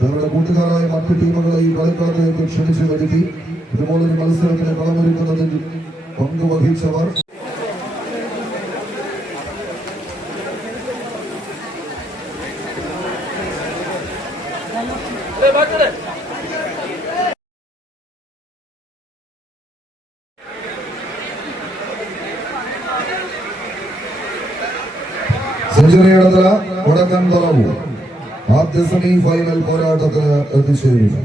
തങ്ങളുടെ കൂട്ടുകാരായ മറ്റു ടീമുകളെ ഈ കളിക്കളത്തിലേക്ക് ക്ഷണിച്ചു വരുത്തി ഇതുപോലൊരു മത്സരത്തിന് കളമൊരുക്കുന്നതിൽ പങ്കുവഹിച്ചവർ സെഞ്ചുറിയുടെ ഉടക്കൻ തുറവു ആദ്യ സെമി ഫൈനൽ പോരാട്ടത്തിന് എത്തിച്ചേരുന്നു.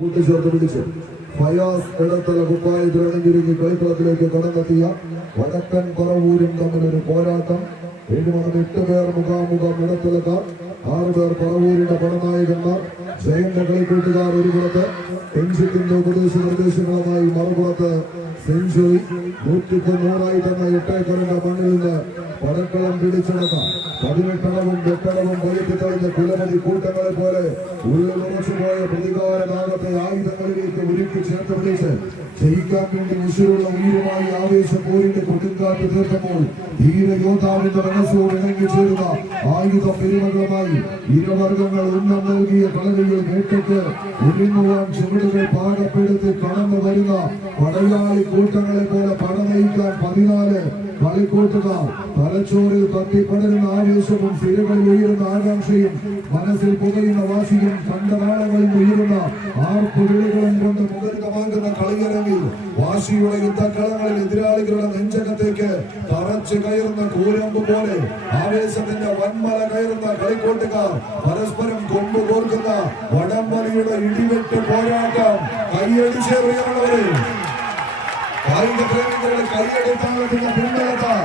കൂട്ടിച്ചേർത്ത് പിടിച്ച് ഫയാസ് ഇടത്തല കുപ്പായി തിരഞ്ഞിരുങ്ങി കളിക്കളത്തിലേക്ക് കടന്നെത്തിയ വടക്കൻ പറവൂരും തമ്മിലൊരു പോരാട്ടം. 8 പേർ മുഖാമുഖം ഇടത്തലക്കാർ, 6 പേർ പറവൂരിന്റെ പടനായകന്മാർ. ജയന്റെ കളിക്കൂട്ടുകാർ ഒരു പുറത്ത്, പെൻസിറ്റിന്റെ ഉപദേശ നിർദ്ദേശങ്ങളുമായി മറുപുറത്ത് സെഞ്ചുറി. 100 തന്ന 8 ഏക്കറിന്റെ മണ്ണിൽ നിന്ന് പടക്കളം പിടിച്ചെടുക്കാം. 18 വെട്ടളവും വലിച്ചു തെളിഞ്ഞ കുലപതി കൂട്ടങ്ങളെ പോലെ ഉള്ളിലുറച്ചുപോയ പ്രതികാര നാഗത്തെ ആയുധങ്ങളിലേക്ക് ഒരുക്കി ചേർത്ത് പിടിച്ച് ജയിക്കാൻ വേണ്ടി ഉശിരുള്ള ഉയരുമായി ആവേശം പോരിന്റെ കൊടുങ്കാറ്റ് തീർത്തപ്പോൾ ധീരയോദ്ധാവിന്റെ മനസ്സോട് ഇണങ്ങി ചേരുന്ന ആയുധ പെരുമകളുമായി ഇരുവർഗങ്ങൾ ഉന്നം നൽകിയ കളരിയിൽ വേട്ടയ്ക്ക് ഒരുങ്ങുവാൻ ചുവടുകൾ പാകപ്പെടുത്തി കടന്നു വരുന്ന പടയാളി കൂട്ടങ്ങളെ പോലെ പടനയിക്കാൻ 14 കളിക്കൂട്ടുകാർ. തലച്ചോറിൽ കത്തിപ്പടരുന്ന ആവേശവും സിരകളിൽ ഉയരുന്ന ആകാംക്ഷയും മനസ്സിൽ പുകയുന്ന വാശിയും കണ്ടനാളങ്ങളിൽ ഉയരുന്ന ആർപ്പുവിളികളും കൊണ്ട് മുഖരിതമാകുന്ന കളിയരങ്ങിൽ വാശിയുടെ യുദ്ധക്കളങ്ങളിൽ എതിരാളികളുടെ നെഞ്ചകത്തേക്ക് തറച്ചു കയറുന്ന കൂരമ്പ് പോലെ ആവേശത്തിന്റെ വൻമല കയറുന്ന കളിക്കൂട്ടുകാർ പരസ്പരം കൊമ്പുകോർക്കുന്ന വടംവലിയുടെ ഇടിവെട്ട് പോരാട്ടം. കൈയടിച്ചേറിയുള്ളവരെ കായിക പ്രേമികളുടെ കൈയടിത്താളത്തിന്റെ പിന്നലത്താൽ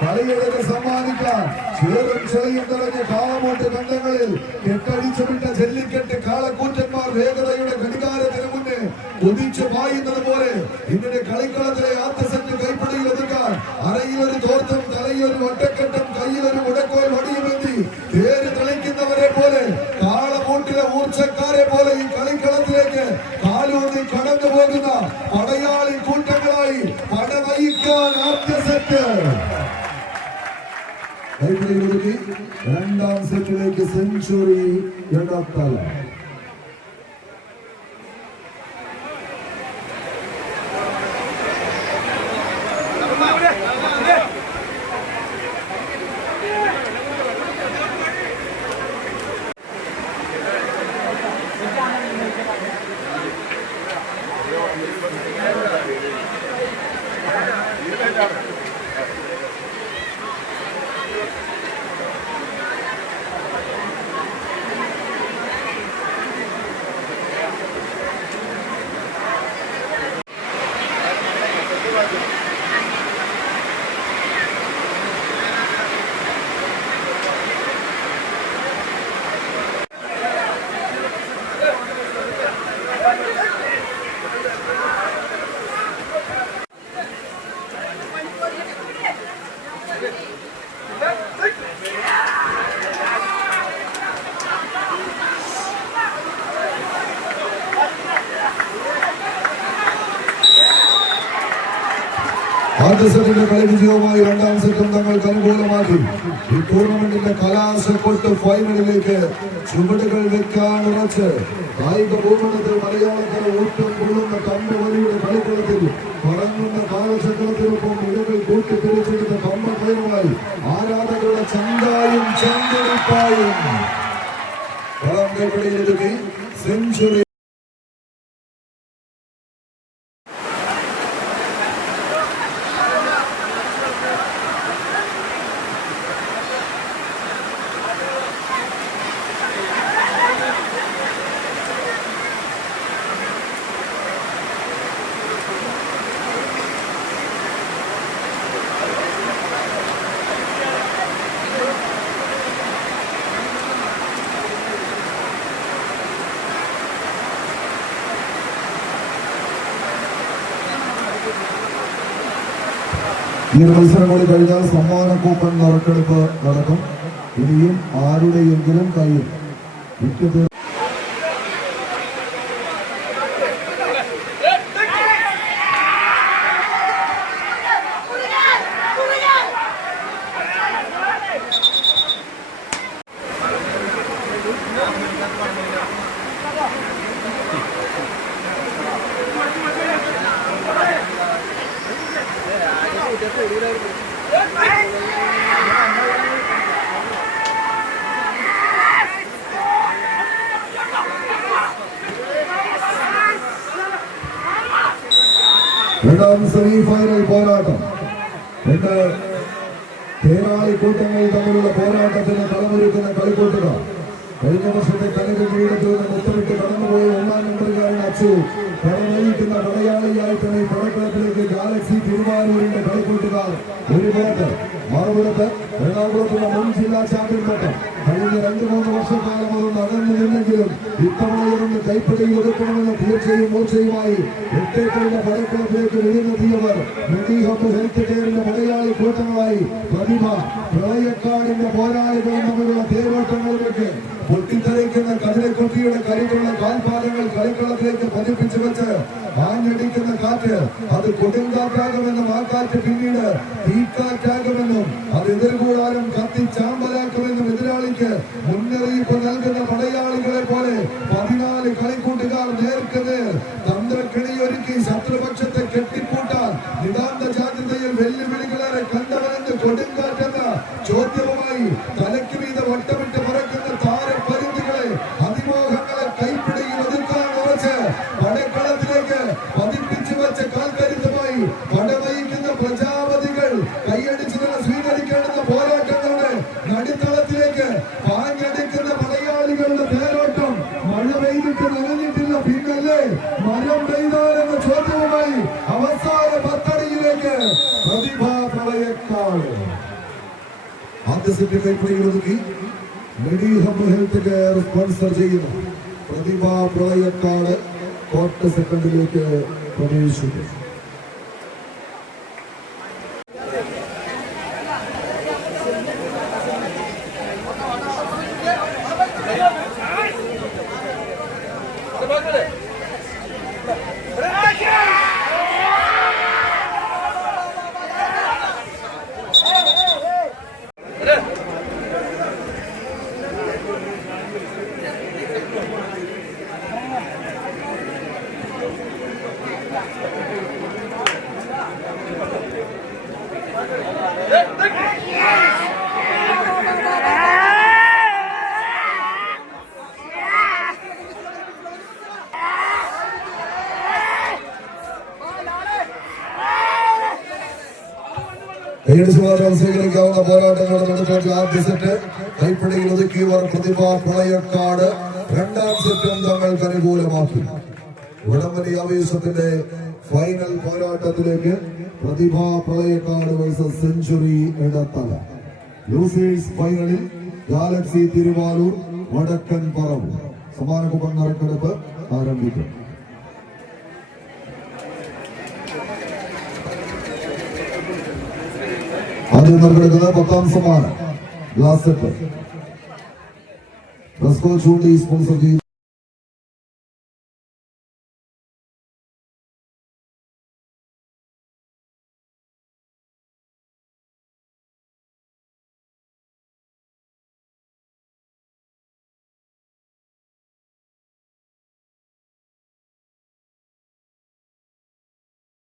കളിയെടുത്ത് സമ്മാനിക്കാൻ ചേറും ചെളിയും നിറഞ്ഞ കാളമോട്ട് കണ്ടങ്ങളിൽ കെട്ടടിച്ചു വിട്ട ജല്ലിക്കെട്ട് കാളക്കൂറ്റന്മാർ വേഗതയുടെ ഘടികാരത്തിന് മുന്നേ കുതിച്ചു പായുന്നത് പോലെ ഇന്നിന്റെ കളിക്കളത്തിലെ ആദ്യ സെറ്റ് കൈപ്പിടിയിൽ ഒതുക്കാൻ അരയിലൊരു തോർത്തും തലയിലൊരു ഒറ്റക്കെട്ടും കയ്യിലൊരു മുടക്കോൽ വടിയുമെത്തി തേര് തെളിക്കുന്നവരെ പോലെ കാളമൂട്ടിലെ ഊർച്ചക്കാരെ പോലെ ഈ കളിക്കളത്തിലേക്ക് കാലൂന്നി കടന്നു പോകുന്ന പടയാളി കൂട്ടങ്ങളായി പട നയിക്കാൻ ആദ്യ സെറ്റ് കൈപ്പിടിയിലൊതുക്കി 2ാം സെറ്റിലേക്ക് സെഞ്ചുറി ഇടത്തല. ആദ്യ സെറ്റിന്റെ കളി വിജയവുമായി 2ാം സെറ്റും തങ്ങൾക്ക് അനുകൂലമാക്കി ഈ ടൂർണമെന്റിന്റെ കലാശക്കൊട്ട് ഫൈനലിലേക്ക് ചുവടുകൾ വെക്കാൻ ഉറച്ച് കായിക ഭൂമണ്ഡലത്തിൽ മലയാളക്കര ഊട്ടം കൊള്ളുന്ന കമ്പവലിയുടെ കളിക്കളത്തിൽ പറങ്ങുന്ന കാലചക്രത്തിനൊപ്പം ഇടകൾ കൂട്ടിപ്പിടിച്ചെടുത്ത കമ്പ കയറുമായി ആരാധകരുടെ ചങ്കായും ചങ്കരിപ്പായും കളം കൈപ്പിടിയിലൊതുക്കി സെഞ്ചുറി. ഈ ഒരു മത്സരം കൂടി കഴിഞ്ഞാൽ സമ്മാന കൂപ്പൺ നറുക്കെടുപ്പ് നടക്കും. ഇനിയും ആരുടെയെങ്കിലും കയ്യിൽ വിറ്റ് രണ്ടാം സെമി ഫൈനൽ പോരാട്ടം. രണ്ട് തേരാളി കൂട്ടങ്ങൾ തമ്മിലുള്ള പോരാട്ടത്തിന് കളമൊരുക്കുന്ന കളിക്കൂട്ടുകാർ. കഴിഞ്ഞ വർഷത്തെ കനക കിരീടത്തിൽ നിന്ന് മുത്തമിട്ട് കടന്നുപോയ ഒന്നാം നമ്പറുകാരൻ അച്ചു പടനയിക്കുന്ന പടയാളിയായിട്ടാണ് ഈ പടക്കളത്തിലേക്ക് ഗാലക്സി തിരുവാരൂരിന്റെ കളിക്കൂട്ടുകാർ. ഒരു പുറത്ത് മറുപുറത്ത് എറണാകുളത്തുള്ള മുൻ ജില്ലാ ചാമ്പ്യൻ പട്ടം. കഴിഞ്ഞ 2-3 വർഷക്കാലം അത് നടന്നു നിന്നെങ്കിലും ഇത്തവണയൊന്ന് കൈപ്പിടിയിൽ ഒതുക്കണമെന്ന് തീർച്ചയും മൂർച്ചയുമായി എട്ടേക്കറിന്റെ പടക്കളത്തിലേക്ക് വെളിനെത്തിയവർ മെഡിഹബ് ഹെൽത്ത് കെയറിന്റെ പടയാളി കൂട്ടങ്ങളായി പ്രതിഭ പ്രളയക്കാടിന്റെ പോരാളികൾ തമ്മിലുള്ള തേരോട്ടങ്ങളിലേക്ക് പൊട്ടിത്തെറിക്കുന്ന കതിരക്കൊട്ടിയുടെ കരുത്തുള്ള കാൽപാദങ്ങൾ കളിക്കളത്തിലേക്ക് പതിപ്പിച്ചു വെച്ച് ആഞ്ഞടിക്കുന്ന കാറ്റ് അത് കൊടുങ്കാറ്റാകുമെന്നും ആ കാറ്റ് പിന്നീട് തീക്കാറ്റാകുമെന്നും അത് എതിർകൂടാനും കത്തി ചാമ്പലാക്കുമെന്നും എതിരാളിക്ക് മുന്നറിയിപ്പ് നൽകുന്ന പടയാളികളെ പോലെ 14 കളിക്കൂട്ടുകാർ നേർക്കുനേർ തന്ത്രക്കിണിയൊരുക്കി ശത്രുപക്ഷത്തെ കെട്ടിപ്പൂട്ടാൻ നിതാന്ത ജാഗ്രതയിൽ വെല്ലുവിളികളെ കണ്ടവനെന്ന് കൊടുങ്കാറ്റെന്ന ചോദ്യവുമായി തലയ്ക്ക് മീത വട്ടമിട്ട് പറക്കുന്ന താരപരിധികളെ അതിമോഹങ്ങളെ കൈപ്പിടിയിൽ ഒതുക്കാൻ ഉറച്ച് പടക്കളത്തിലേക്ക് പതിപ്പിച്ചു വെച്ച കാൽക്കരുത്തുമായി പടനയിക്കുന്ന പ്രജാപതികൾ കൈയടിച്ചതിനെ സ്വീകരിക്കേണ്ടുന്ന പോരാട്ടങ്ങളുടെ നടുത്തളത്തിലേക്ക് പാഞ്ഞടിക്കുന്ന പടയാളികളുടെ തേരോട്ടം. മഴ പെയ്തിട്ട് നനഞ്ഞിട്ടില്ല, പിന്നല്ലേ മരം പെയ്താലെന്ന ചോദ്യവുമായി അവസാന 10 അടിയിലേക്ക് പ്രതിഭാ പ്രളയക്കാട്. ആദ്യ സെറ്റ് കൈപ്പിടിയിൽ ഒതുക്കി മെഡിഹബ് ഹെൽത്ത് കെയർ സ്പോൺസർ ചെയ്യുന്നു. പ്രതിഭാ പ്രളയക്കാട് ക്വാർട്ടർ സെക്കൻഡിലേക്ക് പ്രവേശിച്ചു. സ്വീകരിക്കാവുന്ന പോരാട്ടങ്ങളുടെ നടുക്കോട്ട് ആദ്യ സെറ്റ് കൈപ്പിടിയിൽ ഒതുക്കിയവർ പ്രതിഭാ പ്രളയക്കാട്. രണ്ടാം സെറ്റും തങ്ങൾക്ക് അനുകൂലമാക്കി. വടംവലി ആവേശത്തിന്റെ ഫൈനൽ പോരാട്ടത്തിലേക്ക് പ്രതിഭാ Pralayakkad versus century Edathala. Losers ഫൈനലിൽ ഗാലക്സി തിരുവാലൂർ വടക്കൻ പറവ്. സമ്മാന കൂപ്പൺ നറുക്കെടുപ്പ് ആരംഭിക്കും. ആദ്യം നറുക്കെടുക്കുന്നത് 10ാം സമ്മാനം ഗ്ലാസ് സെറ്റ്. റസ്കോ ചൂണ്ടി സ്പോൺസർ ചെയ്തു.